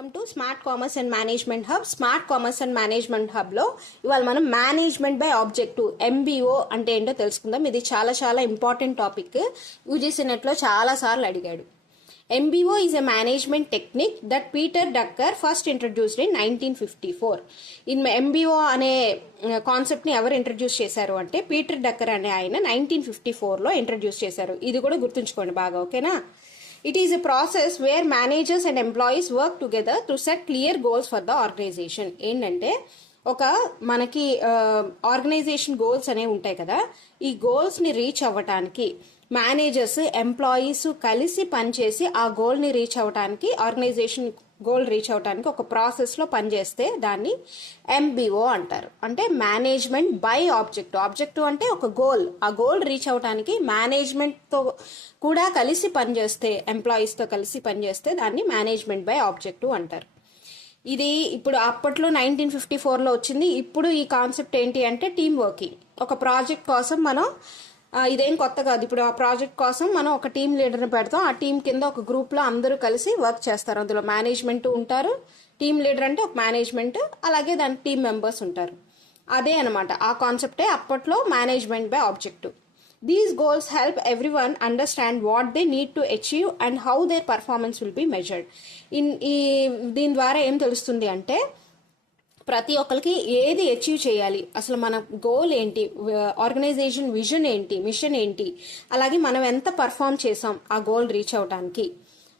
Welcome to smart commerce and management hub. Smart commerce and management హబ్లో ఇవాళ మనం management by objective MBO అంటే ఏంటో తెలుసుకుందాం. ఇది చాలా చాలా ఇంపార్టెంట్ టాపిక్. యూజీసీ నెట్లో చాలాసార్లు అడిగాడు. MBO is a management technique that Peter Drucker first introduced in 1954. In MBO అనే కాన్సెప్ట్ని ఎవరు ఇంట్రడ్యూస్ చేశారు అంటే పీటర్ డక్కర్ అనే ఆయన 1954లో ఇంట్రడ్యూస్ చేశారు. ఇది కూడా గుర్తుంచుకోండి బాగా, ఓకేనా? It is a process where managers and employees work together to set clear goals for the organization. ఏంటంటే ఒక మనకి ఆర్గనైజేషన్ గోల్స్ అనేవి ఉంటాయి కదా, ఈ గోల్స్ని రీచ్ అవ్వటానికి మేనేజర్స్ ఎంప్లాయీస్ కలిసి పనిచేసి ఆ గోల్ని రీచ్ అవ్వటానికి, ఆర్గనైజేషన్ గోల్ రీచ్ అవ్వటానికి ఒక ప్రాసెస్లో పనిచేస్తే దాన్ని MBO అంటారు. అంటే మేనేజ్మెంట్ బై ఆబ్జెక్టివ్. ఆబ్జెక్టివ్ అంటే ఒక గోల్, ఆ గోల్ రీచ్ అవ్వటానికి మేనేజ్మెంట్తో కూడా కలిసి పనిచేస్తే, ఎంప్లాయీస్తో కలిసి పనిచేస్తే దాన్ని మేనేజ్మెంట్ బై ఆబ్జెక్టివ్ అంటారు. ఇది ఇప్పుడు అప్పట్లో 1954లో వచ్చింది. ఇప్పుడు ఈ కాన్సెప్ట్ ఏంటి అంటే టీమ్ వర్కింగ్. ఒక ప్రాజెక్ట్ కోసం మనం, ఇదేం కొత్త కాదు, ఇప్పుడు ఆ ప్రాజెక్ట్ కోసం మనం ఒక టీం లీడర్ని పెడతాం. ఆ టీం కింద ఒక గ్రూప్లో అందరూ కలిసి వర్క్ చేస్తారు. అందులో మేనేజ్మెంట్ ఉంటారు, టీం లీడర్ అంటే ఒక మేనేజ్మెంట్, అలాగే దాని టీం మెంబర్స్ ఉంటారు. అదే అనమాట, ఆ కాన్సెప్టే అప్పట్లో management by objective. These goals help everyone understand what they need to achieve and how their performance will be measured. దీని ద్వారా ఏం తెలుస్తుంది అంటే ప్రతి ఒక్కరికి ఏది అచీవ్ చేయాలి, అసలు మన గోల్ ఏంటి, ఆర్గనైజేషన్ విజన్ ఏంటి, మిషన్ ఏంటి, అలాగే మనం ఎంత పర్ఫామ్ చేసాం ఆ గోల్ రీచ్ అవడానికి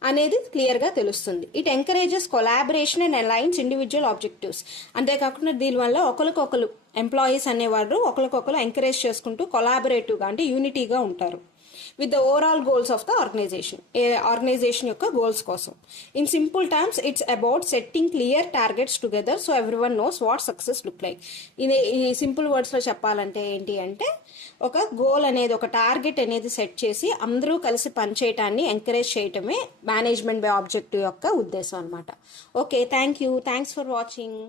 అనేది క్లియర్గా తెలుస్తుంది. It encourages collaboration and aligns individual objectives. అంతేకాకుండా దీనివల్ల ఒకరికొకరు ఎంప్లాయీస్ అనేవారు ఒకరికొకరు ఎంకరేజ్ చేసుకుంటూ కొలాబరేటివ్గా అంటే యూనిటీగా ఉంటారు with the overall goals of the organisation. Organisation యొక్క గోల్స్ కోసం. In simple terms it's about setting clear targets together so everyone knows what success look like. ఈ సింపుల్ వర్డ్స్లో చెప్పాలంటే ఏంటి అంటే ఒక గోల్ అనేది, ఒక టార్గెట్ అనేది సెట్ చేసి అందరూ కలిసి పనిచేయటాన్ని ఎంకరేజ్ చేయటమే మేనేజ్మెంట్ బై ఆబ్జెక్టివ్ యొక్క ఉద్దేశం అనమాట. Okay, thank you, thanks for watching.